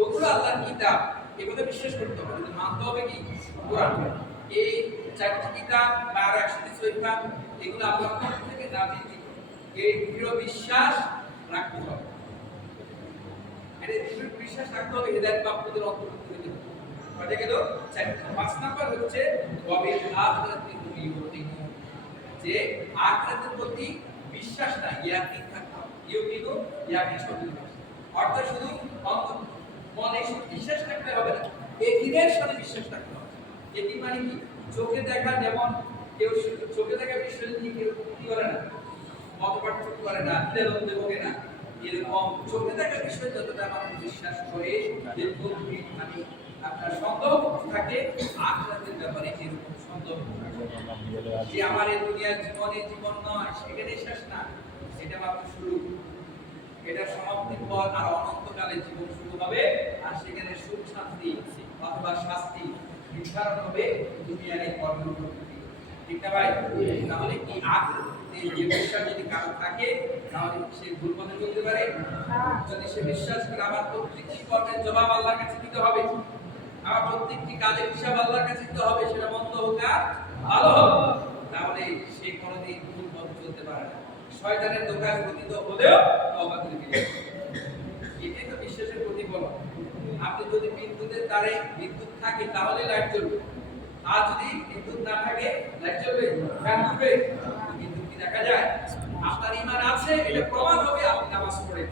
ওগুলো আল্লাহর কিতাব, এগুলো বিশ্বাস করতে হবে, কিন্তু মানতে হবে কি কোরআন। এই চারটি কিতাব বা 100টি সহিফা এগুলো আল্লাহর পক্ষ থেকে নাযিলকৃত, এই দৃঢ় বিশ্বাস রাখতে হবে। এটা দৃঢ় বিশ্বাস রাখতে হবে হেদায়েত প্রাপ্তদের অন্তর্ভুক্ত হতে হবে। কয়টা গেল? 4টা। 5 নাম্বার হচ্ছে ওয়াবিল আখিরাতি হুম ইউকিনুন, যে আখিরাতের প্রতি বিশ্বাস না, ইয়াকিন থাকতে হবে। ইউকিনু ইয়াকিন শব্দ, অর্থাৎ শুধু মনে শুধু বিশ্বাস রাখতে হবে না, একিনের সাথে বিশ্বাস রাখতে হবে। একিন মানে কি? চোখে দেখা, যেমন কেউ চোখে দেখা বিষয় নিয়ে কেউ কি করে না, মতপার্থক্য করে না, দ্বিধাদ্বন্দ্বে ভোগে না, এরকম চোখে দেখা বিষয় যতটা মানুষ বিশ্বাস করে যে মানে আপনার সন্দেহ থাকে, আখিরাতের ব্যাপারে এরকম সন্দেহ যে আমার এই দুনিয়ার জীবনে জীবন নয়, সেখানে শেষ না, এটা মাত্র শুরু, এটা সমাপ্তির পর আর অনন্তকালের জীবন শুরু হবে, আর সেখানে সুখ শান্তি অথবা শাস্তি নির্ধারণ হবে দুনিয়ার এই কর্মপদ্ধতি। ঠিক না ভাই? তাহলে কি আখিরাতে যে বিশ্বাস যদি কারো থাকে, তাহলে সে ভুল পথে চলতে পারে? যদি সে বিশ্বাস করে আমার প্রত্যেকটি কর্মের জবাব আল্লাহর কাছে দিতে হবে, আমার প্রত্যেকটি কাজের হিসাব আল্লাহর কাছে দিতে হবে, সেটা মন্দ হোক আর ভালো হোক, তাহলে সে কোনোদিন ভুল পথে চলতে পারে না। শয়তানের দোকায় পতিত হলেও তওবা করে দিবে। এটাই তো বিশ্বাসের প্রতিফলন। আপনি যদি বিদ্যুতের তারে বিদ্যুৎ থাকে তাহলে লাইট জ্বলবে, আর যদি বিদ্যুৎ না থাকে লাইট জ্বলবে, ফ্যান ঘুরবে, বিদ্যুৎ কি দেখা যায়? আপনার ঈমান আছে, এটা প্রমাণ হবে আপনি নামাজ পড়ে।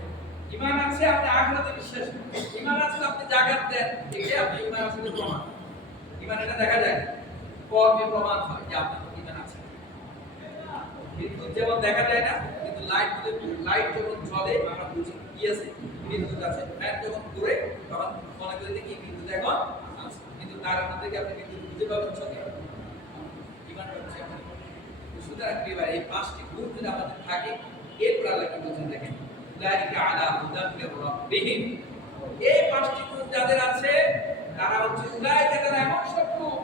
ঈমান আছে, আপনি আখিরাতে বিশ্বাস করেন। ঈমান আছে, আপনি যাকাত দেন, এটাই আপনি ঈমান আছে প্রমাণ। ঈমান এটা দেখা যায়, কর্মে প্রমাণ হয় যে আপনার ঈমান আছে। বিদ্যুৎ যেমন দেখা যায় না, কিন্তু লাইট যখন জ্বলে আমরা বুঝি কি আছে, বিদ্যুৎ আছে। ফ্যান যখন ঘুরে তখন মনে করি কি বিদ্যুৎ এখন আছে, কিন্তু তার মধ্যে কি আপনি বিদ্যুৎ বুঝে পাবেন চোখে? ঈমান হচ্ছে এমন। সুতরাং এবার এই 5টি গুণ যদি আমাদের থাকে, এরপর আল্লাহ কি বলছেন দেখেন, উলাইকা আলা হুদাম মির রাব্বিহিম, এই 5টি গুণ যাদের আছে তারা হচ্ছে উলাইকা, তারা এমন সব লোক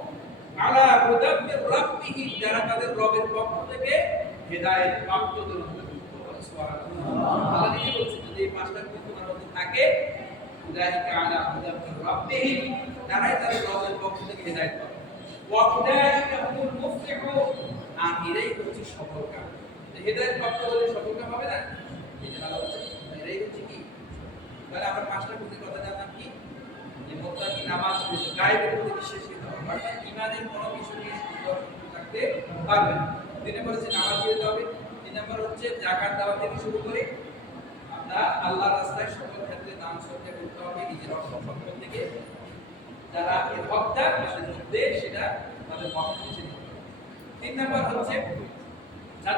আলা হুদাম মির রাব্বিহিম, যারা তাদের রবের পক্ষ থেকে হেদায়েত প্রাপ্তদের অন্তর্ভুক্ত। সুবহানাল্লাহ। আল্লাহ নিজে বলছেন যদি এই 5টা গুণ তোমার মধ্যে থাকে, উলাইকা আলা হুদাম মির রাব্বিহিম, তারাই তাদের রবের পক্ষ থেকে হেদায়েত পাবে। ওয়া উলাইকা হুমুল মুফলিহুন, আর এরাই হচ্ছে সফলকাম। হেদায়েত প্রাপ্ত হলে সফলকাম হবে না? এই যে আল্লাহ বলছেন এরাই হচ্ছে কি? তাহলে আমরা 5টা গুণের কথা জানলাম কি? যে মুত্তাকি নামাজ পড়ে গায়েবের প্রতি বিশ্বাসী হতে হবে, অর্থাৎ ঈমানের কোনো কিছু নিয়ে সন্দেহ থাকতে পারবে না। 2 নম্বর হচ্ছে নামাজ পড়তে হবে। 3 নম্বর হচ্ছে যাকাত দেওয়া থেকে শুরু করে আমরা আল্লাহর রাস্তায় সকল ক্ষেত্রে দান সদকা করতে হবে, নিজের অর্থ সম্পদ থেকে। যারা এর হকদার তাদের মধ্যে সেটা তাদের হক বুঝে নিতে হবে। 3 নম্বর হচ্ছে 4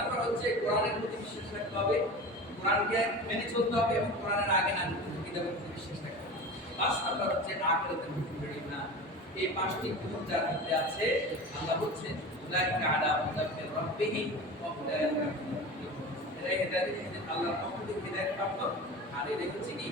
নম্বর হচ্ছে কোরআনের প্রতি বিশ্বাস রাখতে হবে, কোরআনকে মেনে চলতে হবে এবং কোরআনের আগে না কিতাবের প্রতি বিশ্বাস রাখতে হবে। 5 নম্বর হচ্ছে আখিরাতের প্রতি ঈমান। এই 5টি গুণ যার মধ্যে আছে, আল্লাহ বলছেন উলাইকা আলা হুদাম মির রাব্বিহিম ওয়া উলাইকা হুমুল মুফলিহুন, এরাই হেদায়েত আল্লাহর পক্ষ থেকে হেদায়েত প্রাপ্ত, আর এরাই হচ্ছে কি